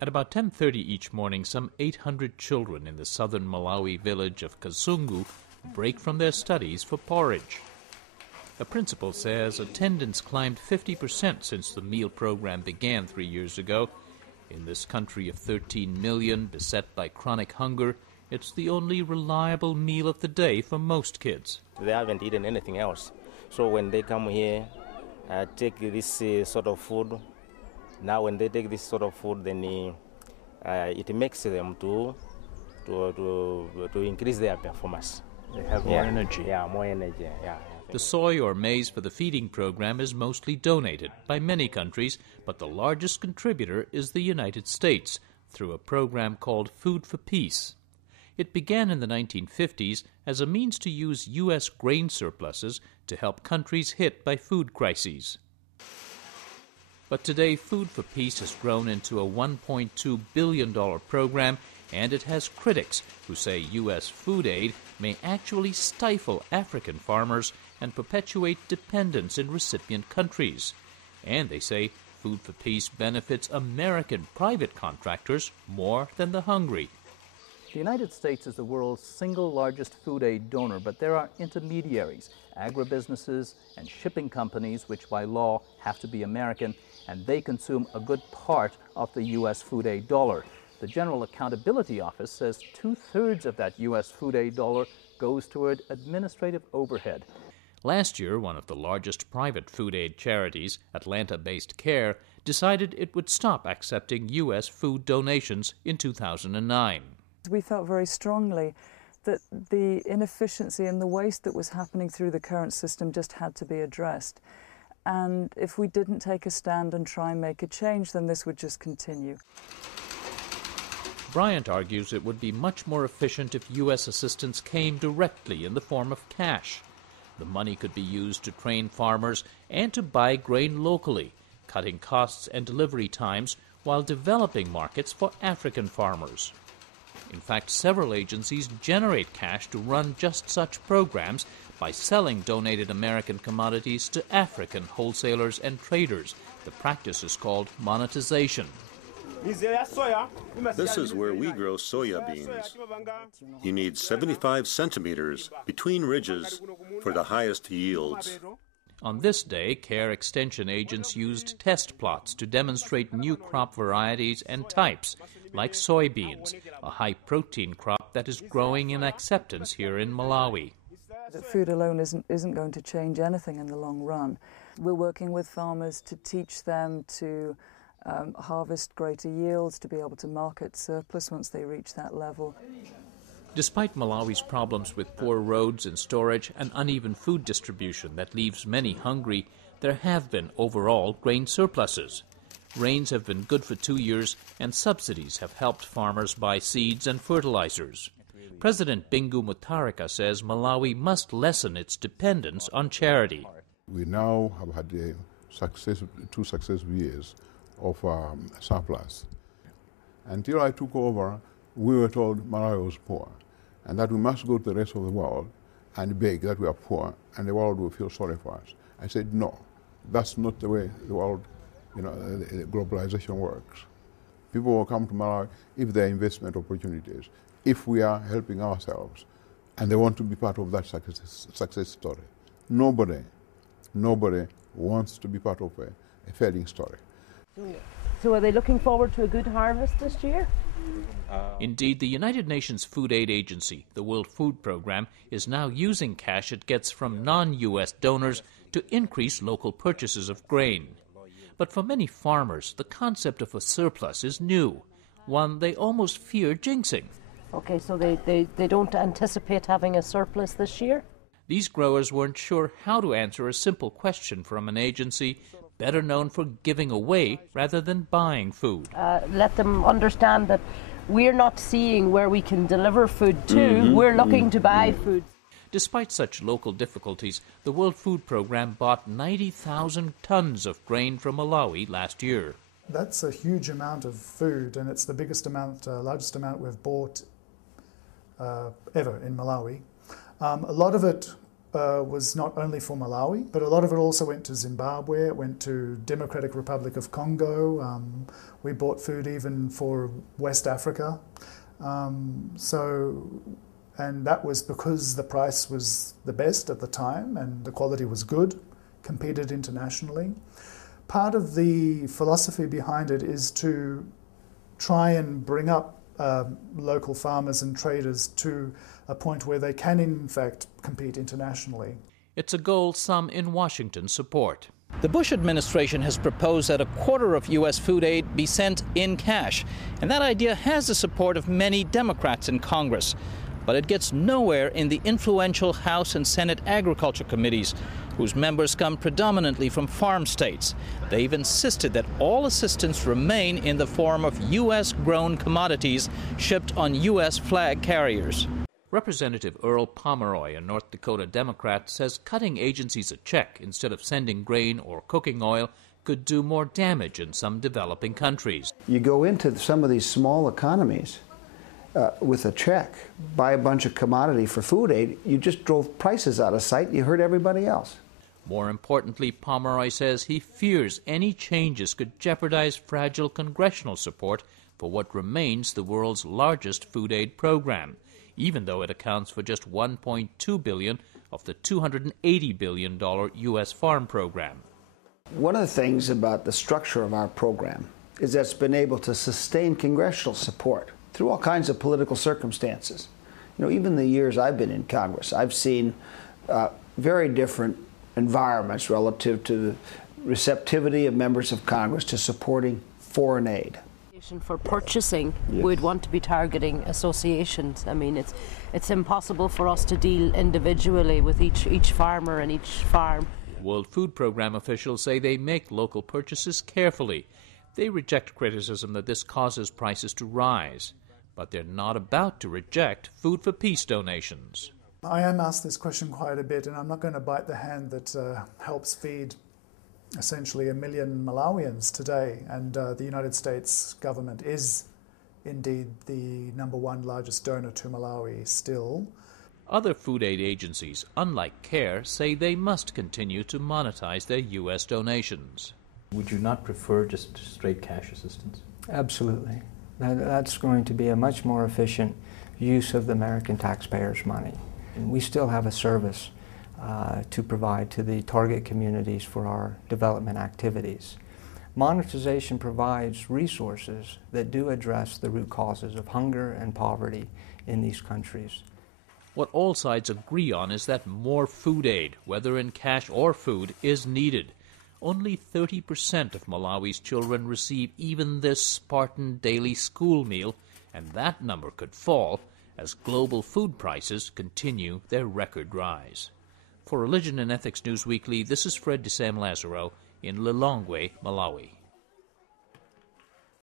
At about 10:30 each morning, some 800 children in the southern Malawi village of Kasungu break from their studies for porridge. The principal says attendance climbed 50% since the meal program began 3 years ago. In this country of 13 million, beset by chronic hunger, it's the only reliable meal of the day for most kids. They haven't eaten anything else. So when they come here, take this sort of food. Now when they take this sort of food, then it makes them to increase their performance. They have more energy. Yeah, more energy, yeah. The soy or maize for the feeding program is mostly donated by many countries, but the largest contributor is the United States through a program called Food for Peace. It began in the 1950s as a means to use U.S. grain surpluses to help countries hit by food crises. But today, Food for Peace has grown into a $1.2 billion program, and it has critics who say U.S. food aid may actually stifle African farmers and perpetuate dependence in recipient countries. And they say Food for Peace benefits American private contractors more than the hungry. The United States is the world's single largest food aid donor, but there are intermediaries, agribusinesses and shipping companies, which by law have to be American, and they consume a good part of the U.S. food aid dollar. The General Accountability Office says 2/3 of that U.S. food aid dollar goes toward administrative overhead. Last year, one of the largest private food aid charities, Atlanta-based CARE, decided it would stop accepting U.S. food donations in 2009. We felt very strongly that the inefficiency and the waste that was happening through the current system just had to be addressed. And if we didn't take a stand and try and make a change, then this would just continue. Bryant argues it would be much more efficient if U.S. assistance came directly in the form of cash. The money could be used to train farmers and to buy grain locally, cutting costs and delivery times while developing markets for African farmers. In fact, several agencies generate cash to run just such programs by selling donated American commodities to African wholesalers and traders. The practice is called monetization. This is where we grow soya beans. You need 75 centimeters between ridges for the highest yields. On this day, CARE extension agents used test plots to demonstrate new crop varieties and types, like soybeans, a high-protein crop that is growing in acceptance here in Malawi. Food alone isn't going to change anything in the long run. We're working with farmers to teach them to harvest greater yields, to be able to market surplus once they reach that level. Despite Malawi's problems with poor roads and storage and uneven food distribution that leaves many hungry, there have been overall grain surpluses. Rains have been good for 2 years, and subsidies have helped farmers buy seeds and fertilizers. President Bingu Mutharika says Malawi must lessen its dependence on charity. We now have had two successive years of surplus. Until I took over, we were told Malawi was poor, and that we must go to the rest of the world and beg that we are poor, and the world will feel sorry for us. I said, no, that's not the way the world, globalization works. People will come to Malawi if there are investment opportunities, if we are helping ourselves, and they want to be part of that success story. Nobody wants to be part of a failing story. So are they looking forward to a good harvest this year? Indeed, the United Nations Food Aid Agency, the World Food Program, is now using cash it gets from non-U.S. donors to increase local purchases of grain. But for many farmers, the concept of a surplus is new, one they almost fear jinxing. Okay, so they don't anticipate having a surplus this year? These growers weren't sure how to answer a simple question from an agency better known for giving away rather than buying food. Let them understand that we're not seeing where we can deliver food to, we're looking to buy food. Despite such local difficulties, the World Food Program bought 90,000 tons of grain from Malawi last year. That's a huge amount of food, and it's the largest amount we've bought ever in Malawi. A lot of it was not only for Malawi, but a lot of it also went to Zimbabwe, it went to Democratic Republic of Congo. We bought food even for West Africa. And that was because the price was the best at the time and the quality was good, competed internationally. Part of the philosophy behind it is to try and bring up local farmers and traders to a point where they can in fact compete internationally. It's a goal some in Washington support. The Bush administration has proposed that a quarter of U.S. food aid be sent in cash, and that idea has the support of many Democrats in Congress. But it gets nowhere in the influential House and Senate Agriculture Committees, whose members come predominantly from farm states. They've insisted that all assistance remain in the form of U.S.-grown commodities shipped on U.S. flag carriers. Representative Earl Pomeroy, a North Dakota Democrat, says cutting agencies a check instead of sending grain or cooking oil could do more damage in some developing countries. You go into some of these small economies with a check, buy a bunch of commodity for food aid, you just drove prices out of sight, you hurt everybody else. More importantly, Pomeroy says he fears any changes could jeopardize fragile congressional support for what remains the world's largest food aid program, even though it accounts for just $1.2 billion of the $280 billion U.S. farm program. One of the things about the structure of our program is that it's been able to sustain congressional support through all kinds of political circumstances. You know, even the years I've been in Congress, I've seen very different environments relative to the receptivity of members of Congress to supporting foreign aid. For purchasing, yes, we'd want to be targeting associations. I mean, it's impossible for us to deal individually with each farmer and each farm. World Food Program officials say they make local purchases carefully. They reject criticism that this causes prices to rise, but they're not about to reject Food for Peace donations. I am asked this question quite a bit, and I'm not going to bite the hand that helps feed essentially 1 million Malawians today, and the United States government is indeed the #1 largest donor to Malawi still. Other food aid agencies, unlike CARE, say they must continue to monetize their U.S. donations. Would you not prefer just straight cash assistance? Absolutely. That's going to be a much more efficient use of the American taxpayers' money. And we still have a service to provide to the target communities for our development activities. Monetization provides resources that do address the root causes of hunger and poverty in these countries. What all sides agree on is that more food aid, whether in cash or food, is needed. Only 30% of Malawi's children receive even this Spartan daily school meal, and that number could fall as global food prices continue their record rise. For Religion and Ethics News Weekly, this is Sam Lazaro in Lilongwe, Malawi.